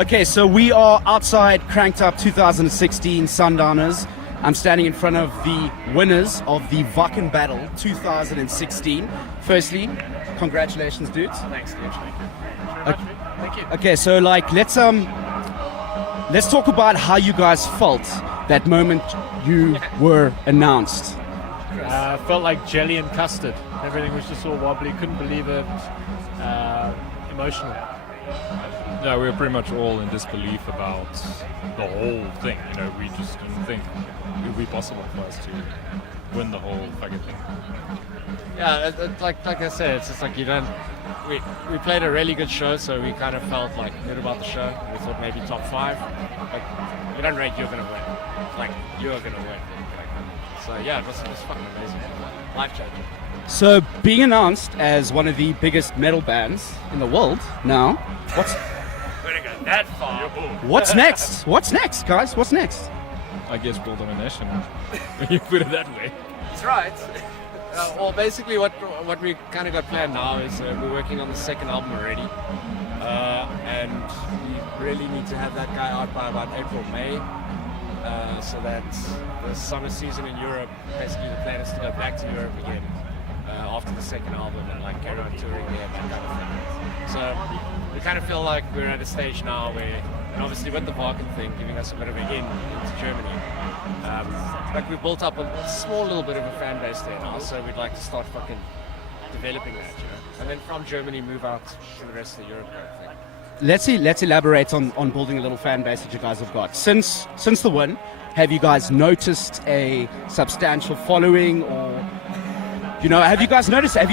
Okay, so we are outside Krank'd Up 2016 Sundowners. I'm standing in front of the winners of the WACKEN Battle 2016. Firstly, congratulations, dudes. Thanks, dude. Thank you. Okay. Thank you. Okay, so like let's talk about how you guys felt that moment you were announced. Felt like jelly and custard. Everything was just all wobbly. Couldn't believe it. Emotional. Yeah, we were pretty much all in disbelief about the whole thing. You know, we just didn't think it would be possible for us to win the whole fucking thing. Yeah, like I said, it's just like you don't. We played a really good show, so we kind of felt like good about the show. We thought maybe top 5, but we don't rate you're gonna win. Like you're gonna win. So yeah, it was fucking amazing, life changing. So being announced as one of the biggest metal bands in the world now, We didn't go that far. what's next? What's next, guys? What's next? I guess world domination, when you put it that way. That's right. Well, basically, what we kind of got planned now is we're working on the second album already, and we really need to have that guy out by about April, May, so that the summer season in Europe, basically the plan is to go back to Europe again after the second album and like carry on touring there and that kind of thing. So we kind of feel like we're at a stage now where, and obviously with the WACKEN thing giving us a bit of an in into Germany, like we've built up a small little bit of a fan base there now, so we'd like to start fucking developing that, you know, and then from Germany move out to the rest of Europe kind of thing. Let's elaborate on building a little fan base that you guys have got. Since the win, have you guys noticed a substantial following, or have you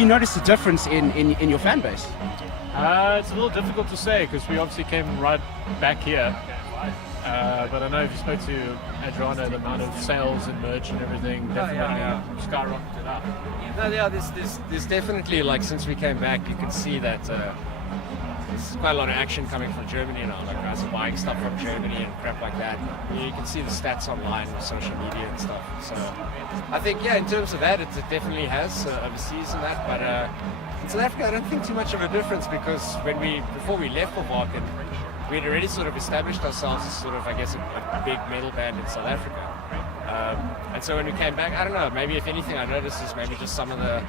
noticed a difference in your fan base? It's a little difficult to say because we obviously came right back here. But I know if you spoke to Adriana, the amount of sales and merch and everything definitely skyrocketed up. No, yeah, there's definitely, like, since we came back, you can see that there's quite a lot of action coming from Germany now. Like, guys are buying stuff from Germany and crap like that. You can see the stats online with social media and stuff. So I think, in terms of that, it definitely has overseas and that. But in South Africa, I don't think too much of a difference because before we left for WACKEN, we had already sort of established ourselves as sort of, I guess, a big metal band in South Africa. And so when we came back, I don't know, maybe if anything I noticed is maybe just some of the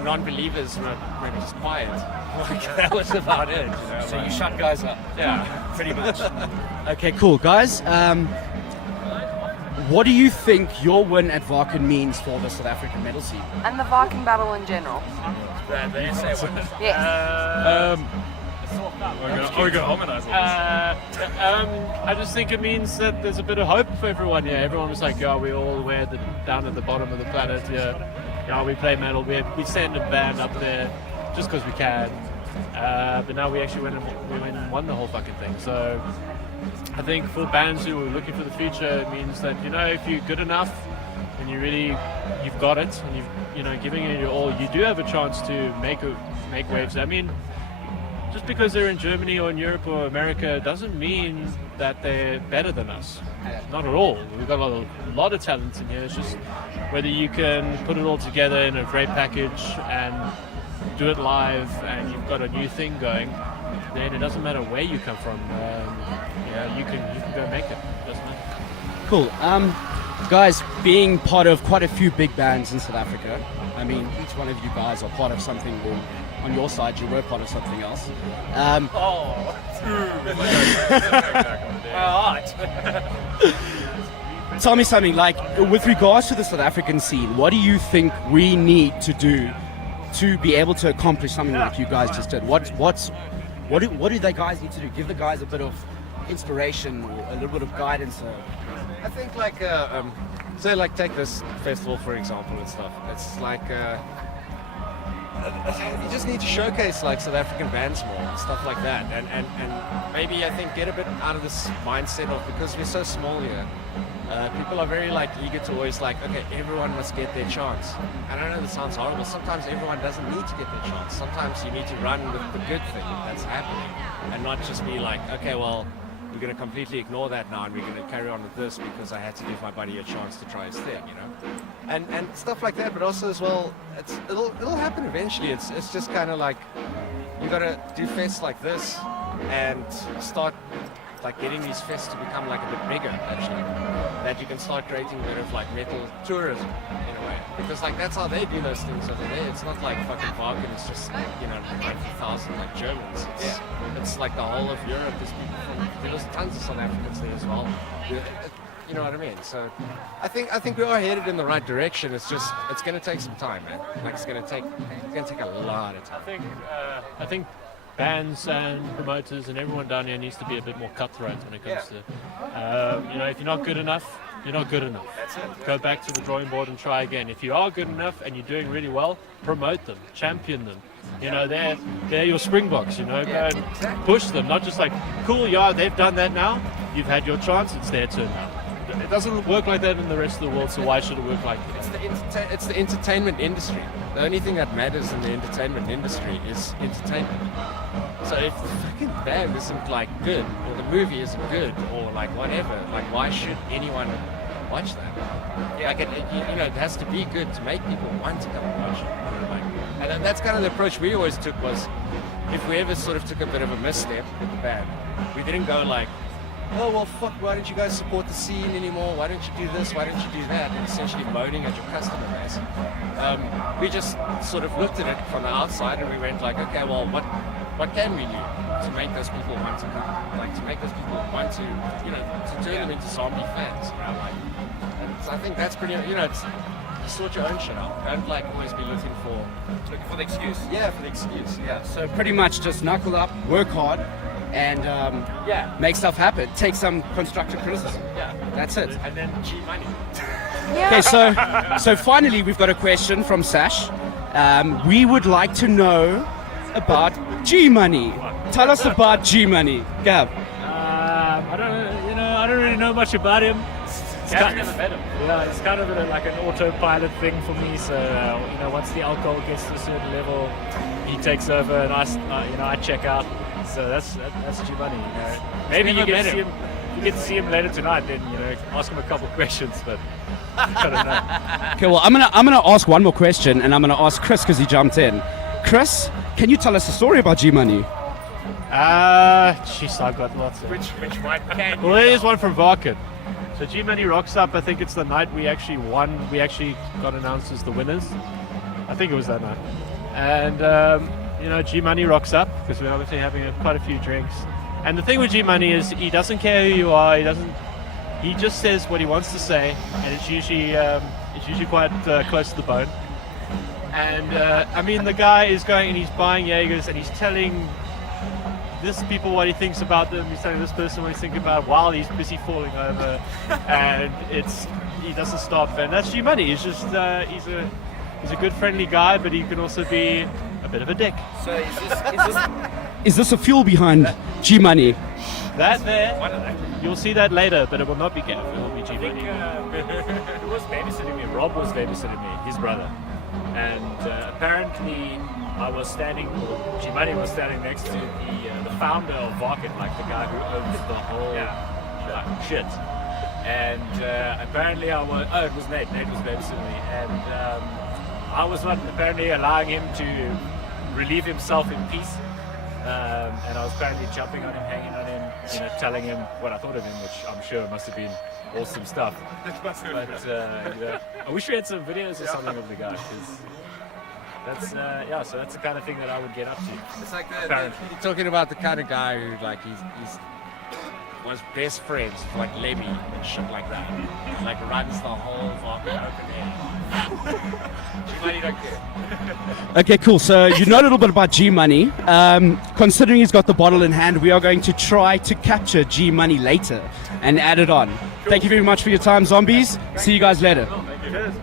non-believers were maybe just quiet. Like, that was about it. So you shut guys up. Yeah, pretty much. Okay, cool, guys. What do you think your win at WACKEN means for the South African metal scene? And the WACKEN battle in general. Yes. Are we going to harmonize on this? I just think it means that there's a bit of hope for everyone. Yeah, everyone was like, we're all down at the bottom of the planet. Yeah, we play metal. We send a band up there just because we can. But now we actually went and won the whole fucking thing. So I think for bands who are looking for the future, it means that, if you're good enough and you've got it and you've giving it your all, you do have a chance to make waves. I mean, just because they're in Germany or in Europe or America doesn't mean that they're better than us. Not at all. We've got a lot of talent in here. It's just whether you can put it all together in a great package and do it live and you've got a new thing going, then it doesn't matter where you come from. You can go make it. Doesn't matter. Cool. Guys, being part of quite a few big bands in South Africa, I mean, each one of you guys are part of something, or on your side, you were part of something else. Tell me something, like, with regards to the South African scene, what do you think we need to do to be able to accomplish something like you guys just did? What do the guys need to do? Give the guys a bit of inspiration or a little bit of guidance? I think, like, say, like, take this festival, for example, and stuff. It's like, you just need to showcase, like, South African bands more and stuff like that. And maybe, I think, get a bit out of this mindset of, because we're so small here, people are very, like, eager to always, like, okay, everyone must get their chance. And I know this sounds horrible. Sometimes everyone doesn't need to get their chance. Sometimes you need to run with the good thing that's happening and not just be like, okay, well, we're going to completely ignore that now and we're going to carry on with this because I had to give my buddy a chance to try his thing, you know, and stuff like that. But also as well, it'll happen eventually. It's just kind of like you got to do fests like this and start like getting these fests to become like a bit bigger actually, that you can start creating a bit of like metal tourism in a way, because like that's how they do those things over there. It's not like fucking Wacken, it's just, you know, 90,000 like Germans. It's like the whole of Europe. There's people from, there's tons of South Africans there as well. You know what I mean? So I think we are headed in the right direction. It's just, it's going to take some time, man. Like it's going to take a lot of time. I think bands and promoters and everyone down here needs to be a bit more cutthroat when it comes to, you know, if you're not good enough, you're not good enough. That's it. Go back to the drawing board and try again. If you are good enough and you're doing really well, promote them, champion them. You know, they're your Springboks, you know, go and push them, not just like, cool, yeah, they've done that now, you've had your chance, it's their turn now. It doesn't work like that in the rest of the world, so why should it work like that? It's the entertainment industry. The only thing that matters in the entertainment industry is entertainment. So if the fucking band isn't like good, or the movie isn't good, or like whatever, like why should anyone watch that? Like you know, it has to be good to make people want to come and watch it. Like, and that's kind of the approach we always took, was if we ever sort of took a bit of a misstep with the band, we didn't go like, oh well fuck, why don't you guys support the scene anymore, why don't you do this, why don't you do that, and essentially moaning at your customer base. We just sort of looked at it from the outside and we went like, okay, well what can we do to make those people want to come, like to make those people want to, you know, to turn them into zombie fans, you know, like, and so I think that's pretty, you know, it's sort your own shit out. Don't like always be looking for the excuse. Yeah, for the excuse. Yeah. So pretty much just knuckle up, work hard, and make stuff happen. Take some constructive criticism. Yeah. That's it. And then cheap money. Okay, so finally we've got a question from Sash. We would like to know about G Money. Tell us about G Money, Gab. I don't really know much about him. I've never met him. Yeah, it's kind of like an autopilot thing for me. So you know, once the alcohol gets to a certain level, he takes over, and I check out. So that's G-Money. You know. Maybe you get to see him. You get to see him later tonight. Then you know, ask him a couple of questions. But I don't know. Okay, well I'm gonna ask one more question, and I'm gonna ask Chris because he jumped in. Chris, can you tell us a story about G Money? Jeez, I've got lots of. Which one can you? Well, there's one from Wacken. So G Money rocks up. I think it's the night we actually won. We actually got announced as the winners. I think it was that night. And you know, G Money rocks up because we're obviously having quite a few drinks. And the thing with G Money is he doesn't care who you are. He just says what he wants to say, and it's usually quite close to the bone. And I mean, the guy is going and he's buying Jaegers and he's telling this people what he thinks about them. He's telling this person what he's thinking about while he's busy falling over, and he doesn't stop. And that's G Money. He's just he's a good friendly guy, but he can also be a bit of a dick. So Is this a fuel behind G Money? That there, you'll see that later, but it will not be Gav. It will be G Money. Who was babysitting me? Rob was babysitting me, his brother. And apparently I was standing, G-Money was standing next to the founder of Wacken, like the guy who owns the whole shit. And apparently it was Nate. Nate was babysitting me. And I was not apparently allowing him to relieve himself in peace. And I was apparently jumping on him, hanging on him, you know, telling him what I thought of him, which I'm sure must have been awesome stuff. But you know, I wish we had some videos or something of the guy, because that's so that's the kind of thing that I would get up to. It's like you're talking about the kind of guy who like he's was best friends with like Lemmy and shit like that. Like runs the whole fucking open air. G-Money don't care. Okay, cool. So you know a little bit about G Money. Considering he's got the bottle in hand, we are going to try to capture G Money later and add it on. Thank you very much for your time, zombies. See you guys later. Cheers.